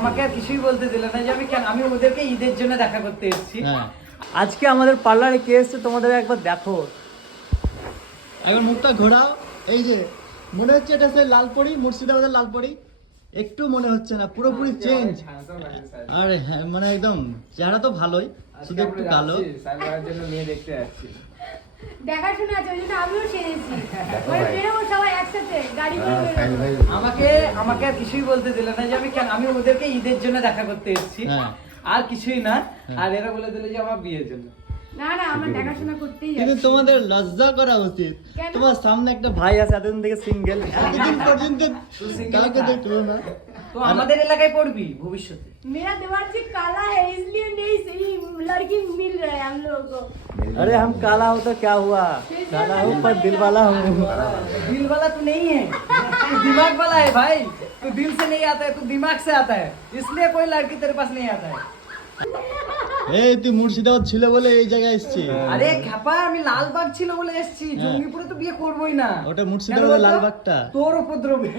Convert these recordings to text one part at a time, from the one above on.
আমাকে আর কিছুই বলতে দিল না যে আমি ওদেরকে ঈদের জন্য দেখা করতে এসেছি। আজকে আমাদের পার্লারে কে এসেছে তোমাদের একবার দেখো, একবার মুখটা ঘোরাও। এই যে মনে হচ্ছে এটা সেই লালপরি, মুর্শিদাবাদের লালপরি। একটু মনে হচ্ছে না, পুরোপুরি চেঞ্জ। আরে হ্যাঁ, মানে একদম চেহারা তো ভালোই, শুধু একটু কালো। দেখাশোনা আছে, ওই জন্য আমিও সেরেছি। মানে বেরোবো সবাই একসাথে গাড়ি করে বেরোবো। আমাকে আর কিছুই বলতে দিল না যে আমি ওদেরকে ঈদের জন্য দেখা করতে এসেছি, আর কিছুই না। আর এরা বলে দিল যে আমার বিয়ের জন্য। না না, আমরা দেখাশোনা করতেই কিন্তু যাচ্ছি। তোমাদের লজ্জা করা উচিত। কেন? তোমার সামনে একটা ভাই আছে, এতদিন থেকে সিঙ্গেল, এতদিন পর্যন্ত কাউকে দেখলো না। তো আমাদের এলাকায় পড়বি ভবিষ্যতে। मेरा दिमाग से काला है इसलिए नहीं सही लड़की मिल रहा है हम लोगों को। अरे हम काला हो तो क्या हुआ, काला हो पर दिल वाला हूँ। दिल वाला तू नहीं है, तू दिमाग वाला है भाई। तू दिल से नहीं आता है, तू दिमाग से आता है, इसलिए कोई लड़की तेरे पास नहीं आता है। এই তুই মুর্শিদাবাদ ছিল বলে এই জায়গায় এসেছি। আরে খ্যাপা, আমি লালবাগ ছিল বলে এসেছি, জঙ্গিপুরে তো বিয়ে করবোই না। ওটা মুর্শিদাবাদের লালবাগটা। তোর উপদ্রবে।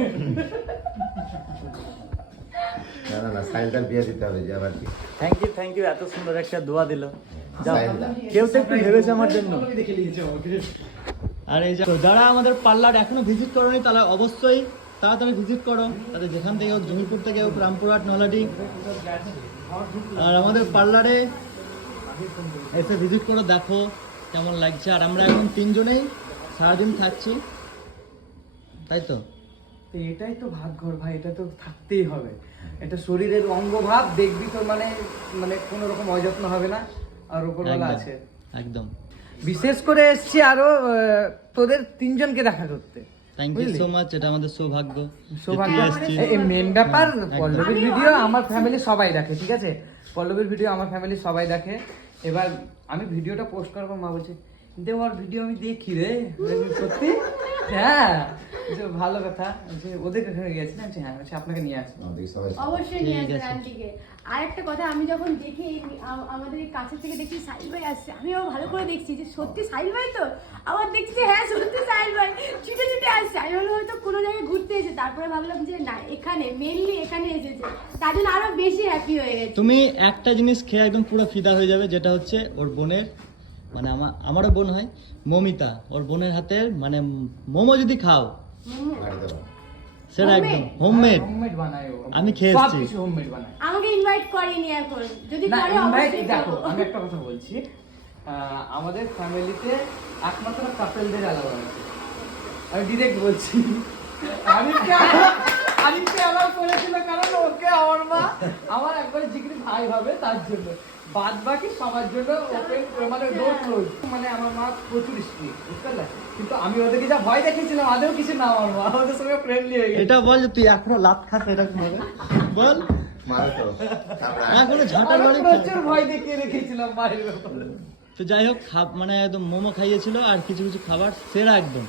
না না, সাইলটার বিয়ে দিতে হবে যে আবার কি। থ্যাংক ইউ, এত সুন্দর একটা দোয়া দিল। যাও, কেউ তো একটু ভেবেছে আমার জন্য। দেখে নিয়েছে আমাকে। আর এই যে যারা আমাদের পার্লার এখনো ভিজিট করোনি, তারা অবশ্যই তাড়াতাড়ি ভিজিট করো। তাদের যেখান থেকে হোক, জমিপুর থেকে হোক, রামপুরহাট, নলহাটি। আর আমাদের পার্লারে এসে ভিজিট করো, দেখো কেমন লাগছে। আর আমরা এখন তিনজনেই সারাদিন থাকছি, তাই তো? তো এটাই তো ভাগ্যর ভাই, এটা তো থাকতেই হবে। এটা শরীরের অঙ্গ ভাব, দেখবি তো মানে মানে কোনো রকম অযত্ন হবে না। আর উপরওয়ালা একদম, আছে একদম। বিশেষ করে এসছি আরো তোদের তিনজনকে দেখা করতে। থ্যাংক ইউ সো মাচ, এটা আমাদের সৌভাগ্য। সৌভাগ্য। তুই আসছিস। এই মেন ব্যাপার, পল্লবীর ভিডিও আমার ফ্যামিলি সবাই দেখে, ঠিক আছে? পল্লবীর ভিডিও আমার ফ্যামিলি সবাই দেখে। এবার আমি ভিডিওটা পোস্ট করবো, মা বলছে দে ওর ভিডিও আমি দেখি রে। সত্যি? হ্যাঁ, যে ভালো কথা। যে ওদের এখানে গেছি না, হ্যাঁ আপনাকে নিয়ে আসবো। অবশ্যই নিয়ে ঠিক আসবেন আছে। আন্টিকে। আর একটা কথা, আমি যখন দেখি আমাদের এই কাছে থেকে দেখি সাহিল ভাই আসছে, আমিও ভালো করে দেখছি যে সত্যি সাহিল ভাই তো। আবার দেখছি যে হ্যাঁ সত্যি সাহিল ভাই ছুটে ছুটে আসছে। আমি ভাবলাম হয়তো কোনো জায়গায় ঘুরতে এসে, তারপরে ভাবলাম যে না, এখানে মেনলি এখানে এসেছে, তার জন্য আরো বেশি হ্যাপি হয়ে গেছে। তুমি একটা জিনিস খেয়ে একদম পুরো ফিদা হয়ে যাবে, যেটা হচ্ছে ওর বোনের, মানে আমারও বোন হয়, মমিতা, ওর বোনের হাতের মানে মোমো যদি খাও সেটা একদম হোমমেড। হোমমেড বানায় ও। আমি খেয়ে সব এসেছি। কিছু হোমমেড বানায়। আমাকে ইনভাইট করেনি এখন, যদি না, করে invite অবশ্যই দেখো, যাবো। আমি একটা কথা বলছি। আমাদের ফ্যামিলিতে একমাত্র কাপেলদের অ্যালাউ আছে। আমি ডিরেক্ট বলছি। আরিফকে অ্যালাউ করেছিল কারণ ওকে আমার মা আমার একবার জিগরি ভাই হবে, তার জন্য। বাদ বাকি সবার জন্য ওপেন, মানে ডোর ক্লোজ। মানে আমার মা প্রচুর স্ট্রিক্ট, বুঝতে পারলে? কিন্তু আমি ওদেরকে যা ভয় দেখিয়েছিলাম, আদেও কিছু না, আমার মা ওদের সঙ্গে ফ্রেন্ডলি হয়ে গেছে। এটা বল যে তুই এখনো লাত খাস এরকম ভাবে, বল। এখনো ঝাঁটার আমি বাড়ি প্রচুর ভয় দেখিয়ে রেখেছিলাম মায়ের ব্যাপারে। তো যাই হোক, মানে একদম মোমো খাইয়েছিল, আর কিছু কিছু খাবার সেরা একদম।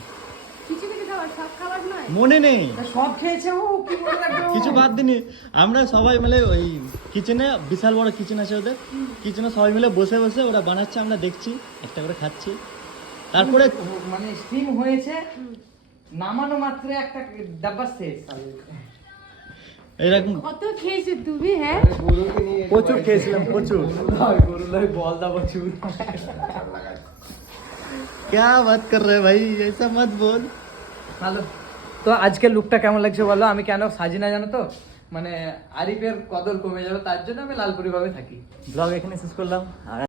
কিছু কিছু খাবার, সব খাবার নয়। মনে নেই, তা সব খেয়েছে ও, কি মনে রাখবে ও? কিছু বাদ দিনি। আমরা সবাই মিলে ওই কিচেনে, বিশাল বড় কিচেন আছে ওদের, কিচেনে সবাই মিলে বসে বসে ওরা বানাচ্ছে, আমরা দেখছি, একটা করে খাচ্ছি। তারপরে মানে স্টিম হয়েছে, নামানো মাত্র একটা ডাব্বা শেষ। এরকম কত খেয়েছো তুমি? হ্যাঁ, প্রচুর খেয়েছিলাম, প্রচুর। গরু লাই বল দা প্রচুর। क्या बात कर रहे भाई, ऐसा मत बोल। ভালো। তো আজকে লুকটা কেমন লাগছে বলো? আমি কেন সাজি না জানো তো? মানে আরিফের কদর কমে যাবে, তার জন্য আমি লালপুরি ভাবে থাকি। ব্লগ এখানে শেষ করলাম।